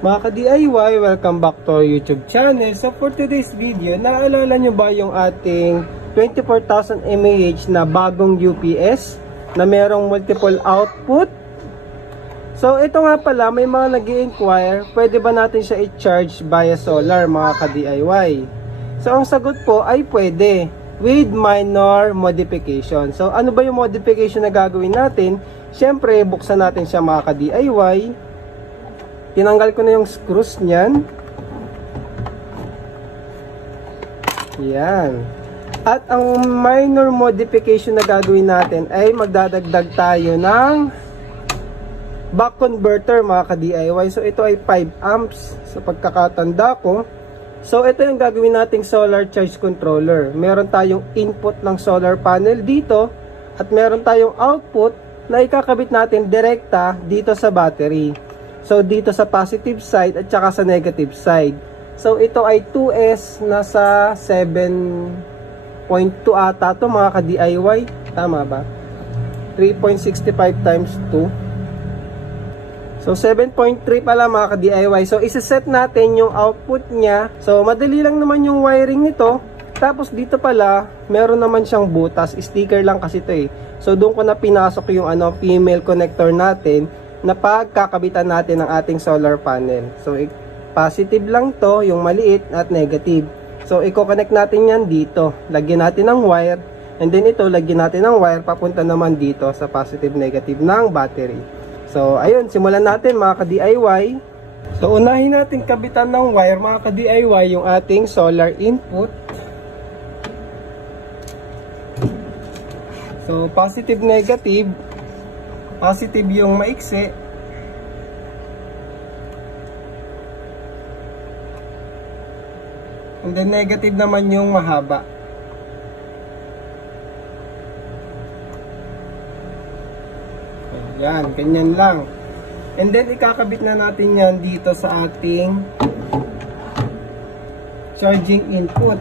Mga ka-DIY, welcome back to our YouTube channel. So for today's video, naalala nyo ba yung ating 24,000 mAh na bagong UPS na merong multiple output? So ito nga pala, may mga nag-i-inquire, pwede ba natin siya i-charge via solar mga ka-DIY? So ang sagot po ay pwede, with minor modification. So ano ba yung modification na gagawin natin? Siyempre, buksan natin siya mga ka-DIY. Tinanggal ko na yung screws niyan. Yan. At ang minor modification na gagawin natin ay magdadagdag tayo ng buck converter mga ka-DIY. So ito ay 5 amps sa pagkakatanda ko. So ito yung gagawin nating solar charge controller. Meron tayong input ng solar panel dito at meron tayong output na ikakabit natin direkta dito sa battery. So dito sa positive side at saka sa negative side. So ito ay 2S nasa 7.2 ata to mga ka-DIY. Tama ba? 3.65 times 2. So 7.3 pala mga ka-DIY. So isa-set natin yung output niya. So madali lang naman yung wiring nito. Tapos dito pala meron naman siyang butas. Sticker lang kasi ito eh. So doon ko na pinasok yung female connector natin na pagkakabitan natin ng ating solar panel. So positive lang to, yung maliit at negative. So i-connect natin yan dito. Lagyan natin ng wire. And then ito, lagyan natin ng wire papunta naman dito sa positive negative ng battery. So ayun, simulan natin mga ka-DIY. So unahin natin kabitan ng wire mga ka-DIY yung ating solar input. So positive negative. Positive yung maiksi. And then negative naman yung mahaba. Yan, ganyan lang. And then ikakabit na natin yan dito sa ating charging input.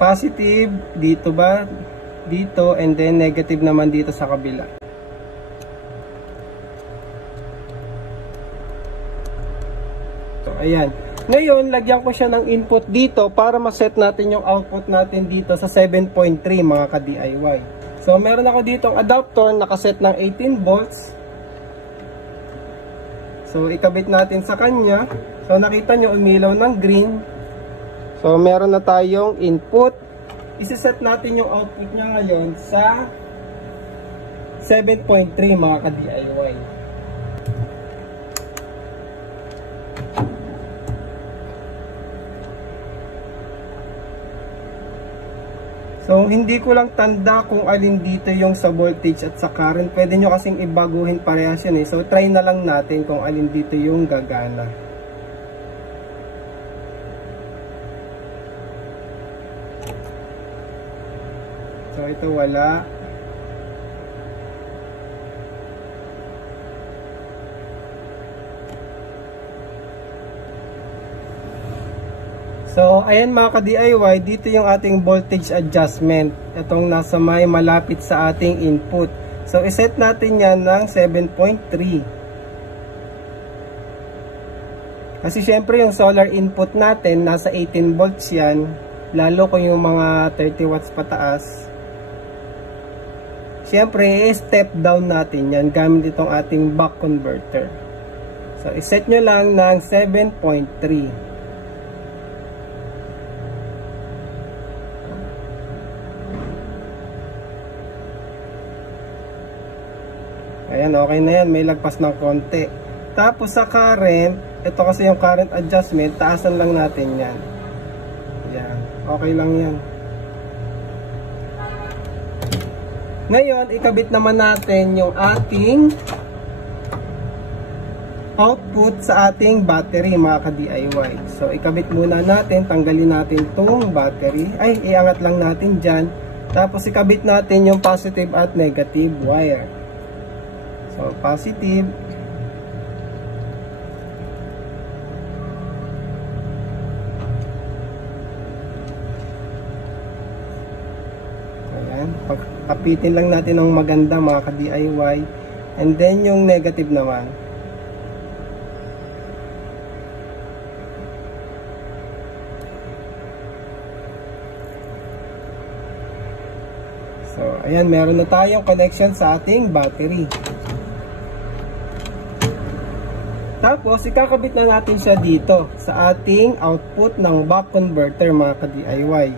Positive dito ba? Dito, and then negative naman dito sa kabila. So ayan. Ngayon, lagyan ko siya ng input dito para ma-set natin yung output natin dito sa 7.3 mga ka-DIY. So meron ako ditong adapter nakaset ng 18 volts. So ikabit natin sa kanya. So nakita nyo umilaw ng green. So, meron na tayong input. Isiset natin yung output niya ngayon sa 7.3 mga ka-DIY. So, hindi ko lang tanda kung alin dito yung sa voltage at sa current. Pwede nyo kasing ibaguhin parehas yun eh. So, try na lang natin kung alin dito yung gagana. So ito wala. So ayan mga ka-DIY, dito yung ating voltage adjustment. Itong nasa may malapit sa ating input. So iset natin yan ng 7.3. Kasi syempre yung solar input natin nasa 18 volts yan. Lalo kung yung mga 30 watts pataas. Siyempre, step down natin yan gamit itong ating buck converter. So, iset nyo lang ng 7.3. Ayan, okay na yan. May lagpas ng konti. Tapos sa current, ito kasi yung current adjustment, taasan lang natin yan. Yan. Okay lang yan. Ngayon, ikabit naman natin yung ating output sa ating battery mga ka-DIY. So, ikabit muna natin, tanggalin natin itong battery. Ay, iangat lang natin dyan. Tapos, ikabit natin yung positive at negative wire. So, positive. Kapitin lang natin ng maganda mga ka-DIY. And then yung negative naman. So, ayan, meron na tayong connection sa ating battery. Tapos, ikakabit na natin siya dito sa ating output ng buck converter mga ka-DIY.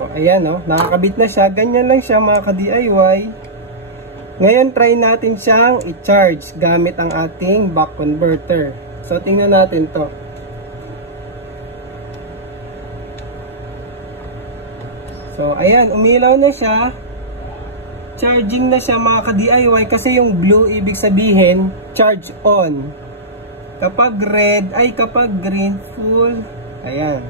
So, ayan, nakakabit na siya. Ganyan lang siya mga ka-DIY. Ngayon, try natin siyang i-charge gamit ang ating buck converter. So, tingnan natin to. So, ayan, umilaw na siya. Charging na siya mga ka-DIY kasi yung blue, ibig sabihin, charge on. Kapag red, kapag green, full. Ayan.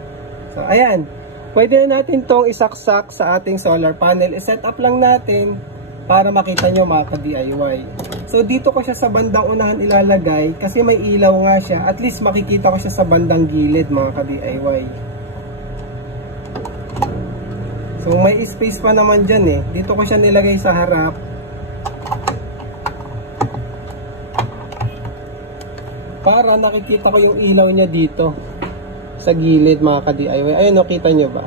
So, ayan. Pwede na natin tong isaksak sa ating solar panel. I-set up lang natin para makita nyo mga ka-DIY. So dito ko siya sa bandang unahan ilalagay kasi may ilaw nga siya. At least makikita ko siya sa bandang gilid mga ka-DIY. So may space pa naman dyan Dito ko siya nilagay sa harap. Para nakikita ko yung ilaw niya dito sa gilid mga ka-DIY. Ayun, kita nyo ba?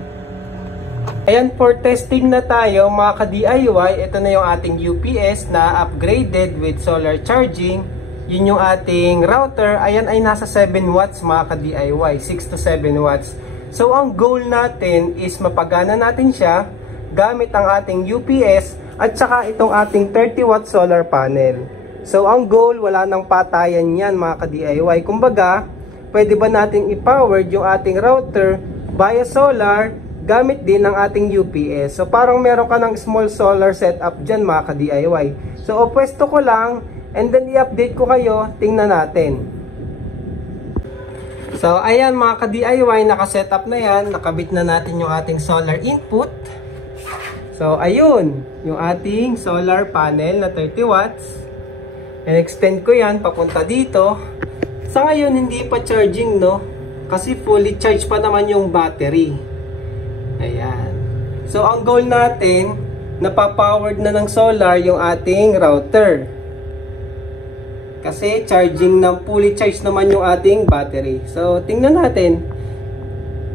Ayan, for testing na tayo mga ka-DIY. Ito na yung ating UPS na upgraded with solar charging. Yun yung ating router. Ayan ay nasa 7 watts mga ka-DIY. 6 to 7 watts. So ang goal natin is mapagana natin siya gamit ang ating UPS at saka itong ating 30 watt solar panel. So ang goal, wala nang patayan yan mga ka-DIY. Kumbaga, pwede ba natin i-powered yung ating router via solar gamit din ng ating UPS. So parang meron ka ng small solar setup dyan mga ka-DIY. So opwesto ko lang and then i-update ko kayo. Tingnan natin. So ayan mga ka-DIY, naka-setup na yan. Nakabit na natin yung ating solar input. So ayun, yung ating solar panel na 30 watts. And extend ko yan papunta dito. Sa ngayon hindi pa charging kasi fully charged pa naman yung battery. Ayan. So ang goal natin, napapowered na ng solar yung ating router. Kasi charging ng fully charged naman yung ating battery. So tingnan natin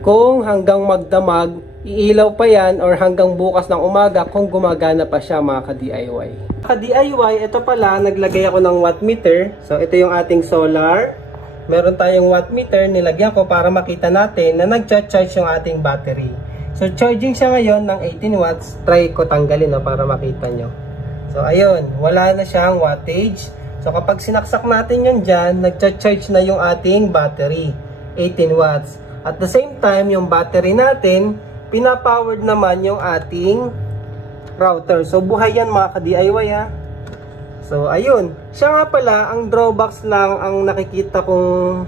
kung hanggang magdamag iilaw pa yan or hanggang bukas ng umaga kung gumagana pa siya mga ka-DIY. Ka-DIY, ito pala, naglagay ako ng watt meter. So ito yung ating solar. Meron tayong watt meter, nilagyan ko para makita natin na nag-charge yung ating battery. So charging siya ngayon ng 18 watts. Try ko tanggalin para makita nyo. So ayun, wala na siyang wattage. So kapag sinaksak natin yun dyan, nag-charge na yung ating battery, 18 watts. At the same time, yung battery natin, pinapowered naman yung ating router. So buhay yan mga ka-DIY So ayun, siya nga pala, ang drawbacks lang ang nakikita kong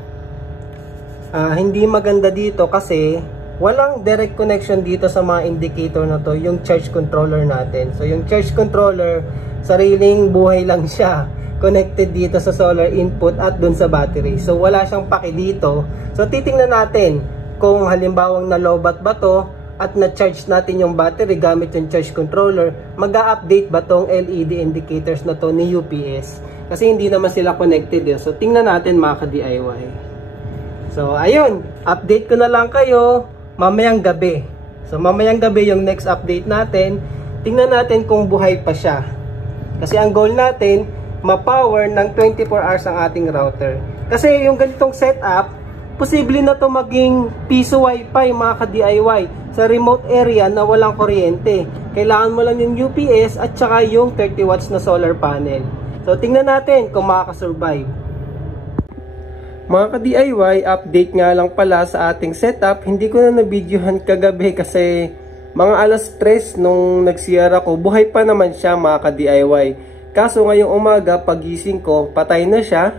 hindi maganda dito kasi walang direct connection dito sa mga indicator na to, yung charge controller natin. So yung charge controller, sariling buhay lang siya, connected dito sa solar input at dun sa battery. So wala siyang paki dito. So titingnan natin kung halimbawang nalobat ba to at na-charge natin yung battery gamit yung charge controller, mag-a-update ba tong LED indicators na to ni UPS? Kasi hindi naman sila connected So tingnan natin mga ka-DIY. So ayun, update ko na lang kayo mamayang gabi. So mamayang gabi yung next update natin. Tingnan natin kung buhay pa siya. Kasi ang goal natin, ma-power ng 24 hours ang ating router. Kasi yung ganitong setup, posible na to maging piso wifi mga ka-DIY sa remote area na walang kuryente. Kailangan mo lang yung UPS at saka yung 30 watts na solar panel. So tingnan natin kung makakasurvive. Mga ka-DIY, update nga lang pala sa ating setup. Hindi ko na na-videohan kagabi kasi mga alas 3 nung nag-CR ako, buhay pa naman siya mga ka-DIY. Kaso ngayong umaga, pagising ko, patay na siya.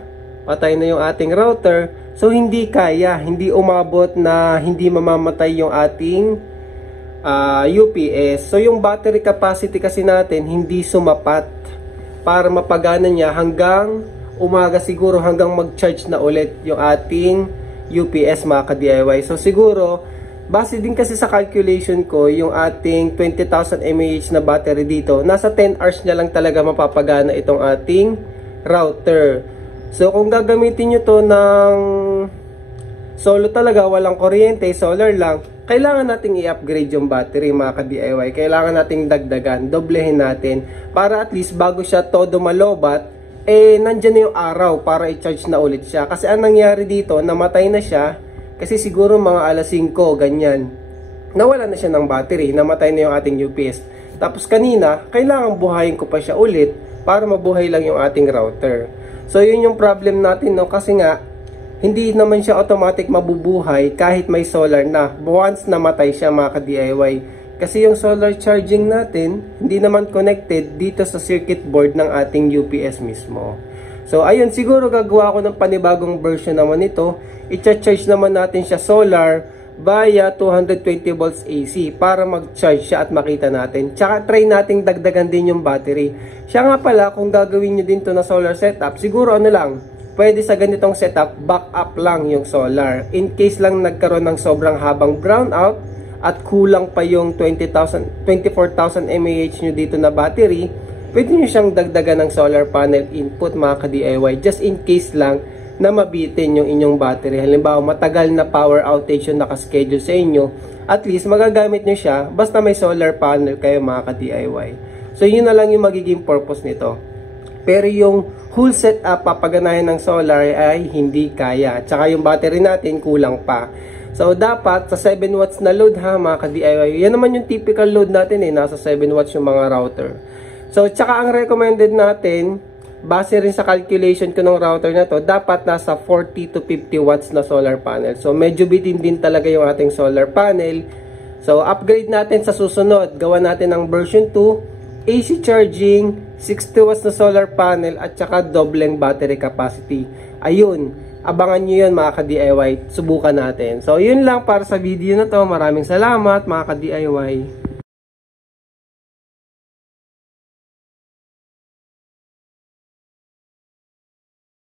Patay na yung ating router. So hindi kaya, hindi umabot na hindi mamamatay yung ating UPS. So yung battery capacity kasi natin hindi sumapat para mapagana niya hanggang umaga, siguro hanggang mag-charge na ulit yung ating UPS mga ka-DIY. So siguro base din kasi sa calculation ko, yung ating 20,000 mAh na battery dito, nasa 10 hours niya lang talaga mapapagana itong ating router. So kung gagamitin nyo to ng solo talaga, walang kuryente, solar lang, kailangan nating i-upgrade yung battery mga ka-DIY. Kailangan nating dagdagan, doblehin natin para at least bago siya todo malobat, nandyan na yung araw para i-charge na ulit siya. Kasi ang nangyari dito, namatay na siya kasi siguro mga alas 5, ganyan. Nawala na siya ng battery, namatay na yung ating UPS. Tapos kanina, kailangan buhayin ko pa siya ulit para mabuhay lang yung ating router. So yun yung problem natin, no? Kasi nga, hindi naman siya automatic mabubuhay kahit may solar na. Once namatay siya mga ka-DIY. Kasi yung solar charging natin, hindi naman connected dito sa circuit board ng ating UPS mismo. So ayun, siguro gagawa ko ng panibagong version naman ito. I-charge naman natin siya solar via 220 volts AC para mag-charge siya at makita natin. Tsaka try nating dagdagan din yung battery. Siya nga pala, kung gagawin nyo din to na solar setup, siguro ano lang, pwede sa ganitong setup, back up lang yung solar. In case lang nagkaroon ng sobrang habang brownout at kulang pa yung 24,000 mAh nyo dito na battery, pwede nyo siyang dagdagan ng solar panel input mga ka-DIY, just in case lang na mabitin yung inyong battery. Halimbawa, matagal na power outage yung nakaschedule sa inyo, at least magagamit nyo siya basta may solar panel kayo mga ka-DIY. So yun na lang yung magiging purpose nito. Pero yung whole setup papaganahin ng solar ay hindi kaya. Tsaka yung battery natin kulang pa. So dapat sa 7 watts na load ha mga ka-DIY. Yan naman yung typical load natin nasa 7 watts yung mga router. So tsaka ang recommended natin, base rin sa calculation ko ng router na to, dapat nasa 40 to 50 watts na solar panel. So medyo bitin din talaga yung ating solar panel. So upgrade natin sa susunod. Gawa natin ng version 2, AC charging, 60 watts na solar panel at saka dobleng battery capacity. Ayun, abangan nyo yun mga ka-DIY. Subukan natin. So yun lang para sa video na to. Maraming salamat mga ka-DIY.